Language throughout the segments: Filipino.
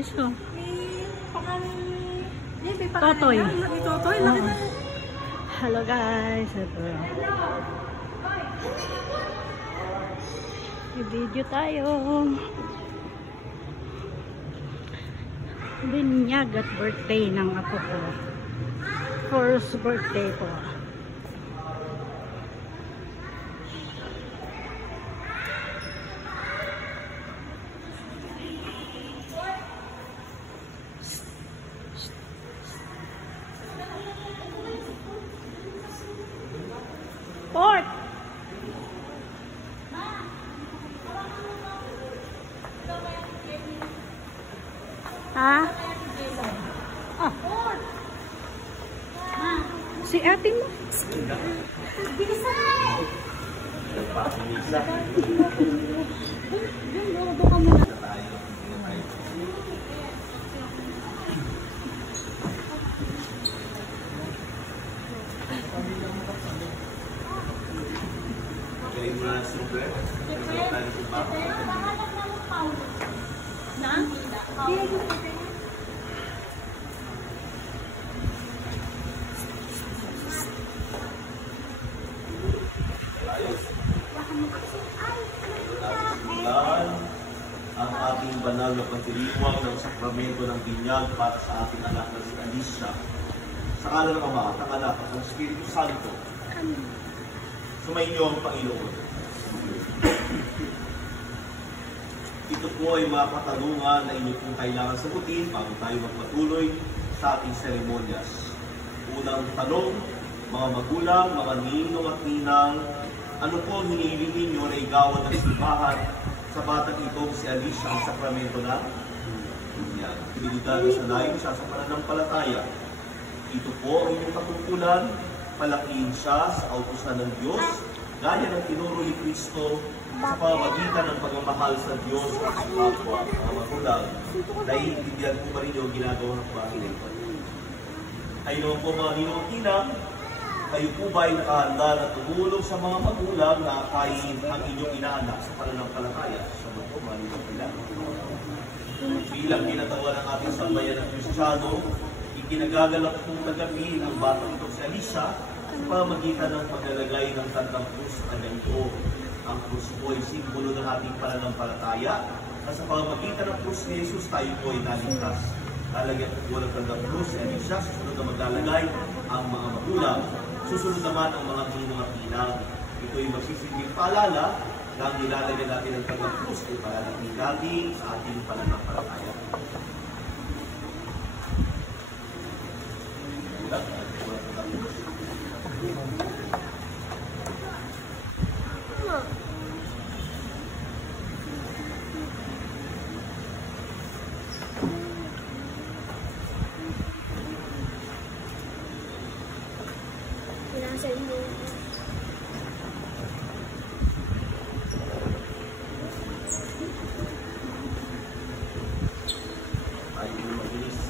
Guys, oh. Totoy. Totoy, laki na. Hello guys. Ito. I-video tayo. Binyag at birthday ng apo ko. First birthday ko. Port! Ha? Ah. Si ate mo. Ang ating banal na pagdiriwang ng sakramento ng binyag para sa ating anak na si Alicia. Sa ngalan ng Ama, at ng Anak, at ng Espiritu Santo. Sumainyo ang Panginoon. Ito po ay mga katanungan na inyo pong kailangan sagutin bago tayo magpatuloy sa ating seremonyas. Unang tanong, mga magulang, mga ninong at ninang, ano po ang hinihiling ninyo na igawan ng simbahan sa batang itong si Alicia ang sakramento na binyag? Piniligan sa layo siya sa pananampalataya. Ito po ang inyong katungkulan, palakihin siya sa autusan ng Diyos, gaya ng tinuro ni Kristo sa pamamagitan ng pagmamahal sa Diyos at sa kapwa, mga magulang. Naiintindihan po ba rin yung ginagawa ng Panginoon? Ay naman po mga ninong-tinang, kayo po ba ay nakahanda na tumulong sa mga magulang na kain ang inyong inaanak sa pananampalataya? Sabi po, mga ninong-tinang. Bilang ginatawa ng ating sambayan ng Kristiyano, ikinagagalak pong tagapiin ang batang ito si Alicia sa pamamagitan ng paglalagay ng tandang krus sa kanyang ito. Ang krus po ay simbolo ng ating pananampalataya at sa pamamagitan ng krus ni Jesus tayo po ay naligtas. Lalagyan po ng tandang krus si Alicia, susunod na maglalagay ang mga magulang. Susunod naman ang mga ninong at ninang. Ito ay magsisilbing paalala na ang nilalagyan natin ng tandang krus ay palalaking natin sa ating pananampalataya.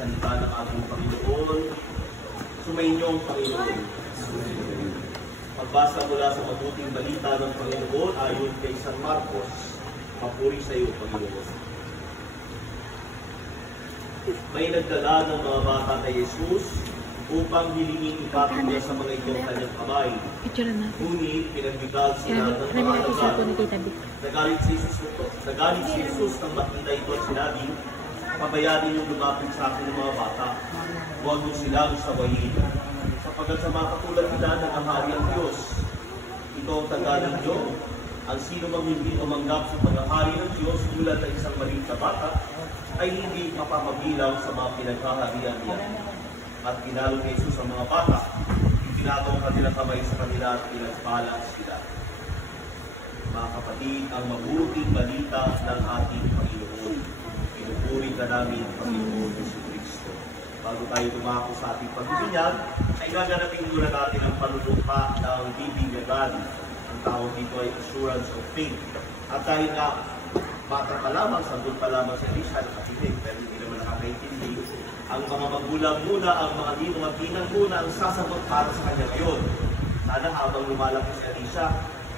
Salita ng ating Panginoon, sumainyo ang Panginoon. Pagbasa mula sa mabuting balita ng Panginoon ayon kay San Marcos. Papuri sa iyo, Panginoon. May nagdala ng mga bata kay Jesus upang hilingin ipatong niya sa mga itong kanyang kamay. Ngunit pinagbigal sila ng mga alagad. Nagalit si Jesus nang makita ito at sinabi, pabayaan yung lumapit sa akin ng mga bata. Huwag mo silang sawayin. Sapagkat sa mga katulad nila nakahari ang Diyos. Ito ang tanda ninyo. Ang sino mang hindi umanggap sa paghahari ng Diyos tulad ng isang maliit na bata ay hindi mapapabilang sa mga pinaghaharian niya. At pinalo ni Jesus ang mga bata. Itinataw ang kanilang kamay sa kanila at pinagpala sila. Mga kapatid, ang mabuting balita ng ating Panginoon. Pinupuri ka namin, Panginoon Jesucristo. Bago tayo tumako sa ating pagbibinyag, ay gaganapin muna natin ang panunumpa ng bibinyagan. Ang tawag dito ay assurance of faith. At dahil nga, bata pa lamang, sandun pa lamang si Alicia, nakapinig, pero hindi naman nakakaintindi. Ang mga magulang muna, ang mga ninong at ninang muna ang sasagot para sa kanya ngayon. Sana habang lumalaki si Alicia,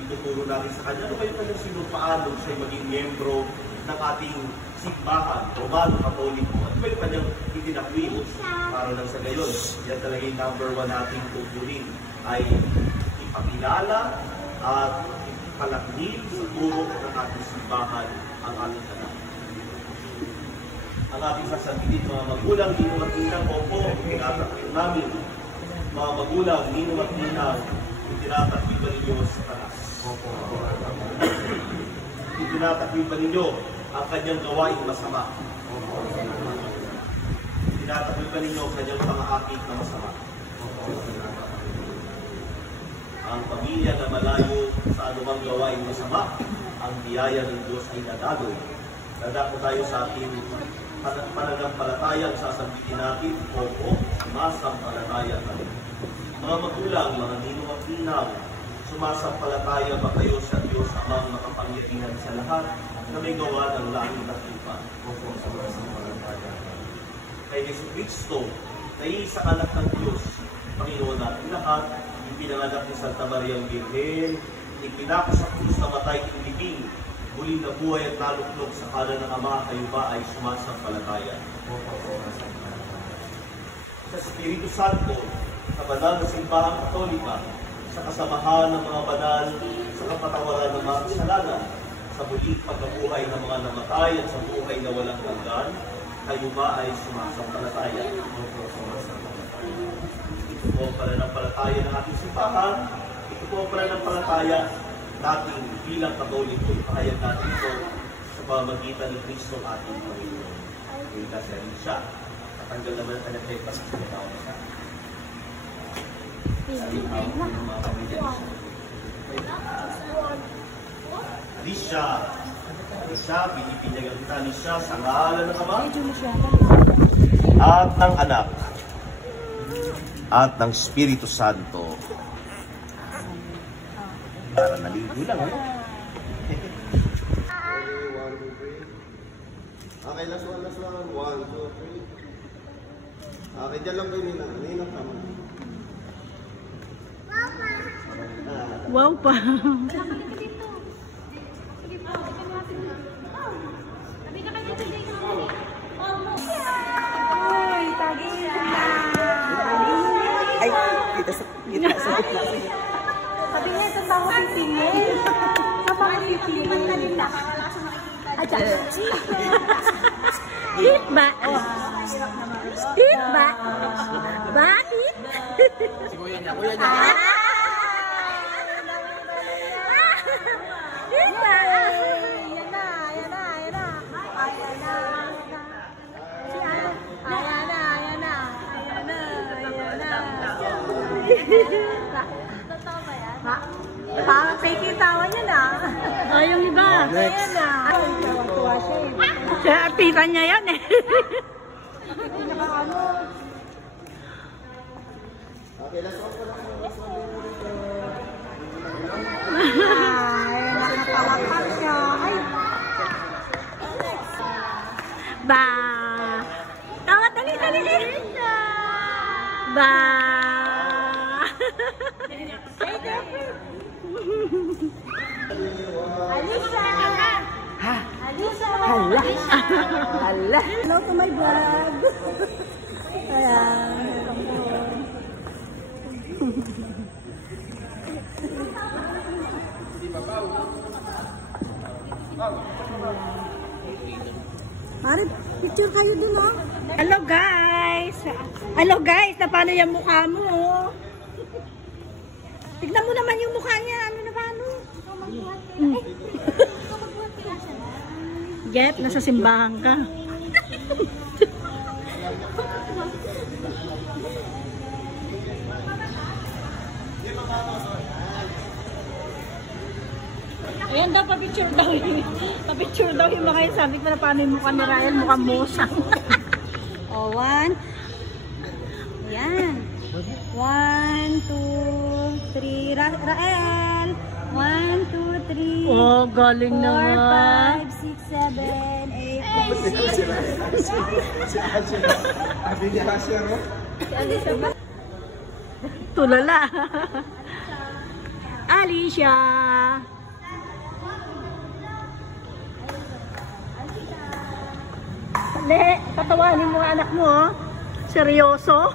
ituturo natin sa kanya, ano kayo kanyang sinupaan nung siya'y maging miyembro ng ating simbahan, Romano Katoliko, at may kanyang itinakwil para nang sa gayon. Yan talaga yung number 1 nating tutunin ay ipakilala at ipalaknil sa turok ng ating simbahan ang ating anak. Ang ating sasabihin, mga magulang, ninong at ninang, opo, tinatakwil namin. Mga magulang, ninong at ninang, tinatakwil ba ninyo sa tanas? Tinatakwil ba ninyo ang kanyang gawain masama? Tinatakwil ba ninyo ang kanyang pangakit na masama? Ang pamilya na malayo sa anumang gawain masama, ang biyaya ng Diyos ay nadaloy. Dadako tayo sa ating pananampalatayang sasabihin natin, opo, sumasampalataya kami. Mga magulang, mga ninong at ninang, sumasampalataya ba kayo sa Diyos amang makapangyarihan sa lahat na may gawa ng langit at lupa? Opo, sumasampalataya. Kay Jesucristo, na iisang anak ng Diyos, Panginoon natin lahat, pinanganak ni Santa Maria ang Birhen, ipinako sa krus na matay inibing, muling nabuhay at naluklog sa kanan ng Ama, kayo ba ay sumasampalataya? Sa Espiritu Santo, sa banal na simbahang Katolika, sa kasamahan ng mga banal, sa kapatawaran ng mga kasalanan, sa muling pagkabuhay ng mga namatay at sa buhay na walang hanggan, kayo ba ay sumasampalataya? Ito po ang pananampalataya ng ating simbahan. Ito po ang pananampalataya natin bilang Katoliko. Ipahayag natin ito sa pamamagitan ni Kristo ating Panginoon. Yung kasarin siya. Katanggal naman ang kanyang pepas sa sinagawa siya. Saling hawak ng mga pamilya niya. Alicia. Alicia, binipinyagan kita Alicia sa ngalan ng Ama at ng Anak at ng Espiritu Santo. Para naligo lang, eh. Okay, last one. 1, 2, 3. Okay, dyan lang kayo, Nina. Nina, tama. Wow pa. Ay, tagi na. Ay, dito sa gitna. Sabi niya, ito ba ako sisingin? Sa mga sisingin. Acha. Hit ba? Hit ba? Bakit? Si kuya niya. Kuya niya. Hit ba? Parang fake yung tawa niya na. Oh, yung iba. Ayan na. Tuwa siya eh. Siya, apitan niya yan eh. Okay, last one po lang. Ay, nakapalakpak siya. Ay. Ba. Tawa, dali. Ba. Alisa! Ha? Alisa! Hala. Hello to my vlog! Ayan. Mari, picture kayo dun, oh. Hello guys! Hello guys! Na paano yung mukha mo, oh? Tignan mo naman yung mukha niya. Ano na ba, ano? Jeff, nasa simbahan ka. Ayan daw, pa-picture daw yun. Pa-picture daw yung mga yun. Sabi ko na paano yung mukha ni Rael. Mukhang musang. O, 1. Ayan. 1, 2, 3. Rael. 1, 2, 3. Oh, galing na. 4, 5, 6, 7, 8. Abi niya kasi, no? Tulala. Alicia. Le, tatawanin mo ang anak mo, oh. Seryoso?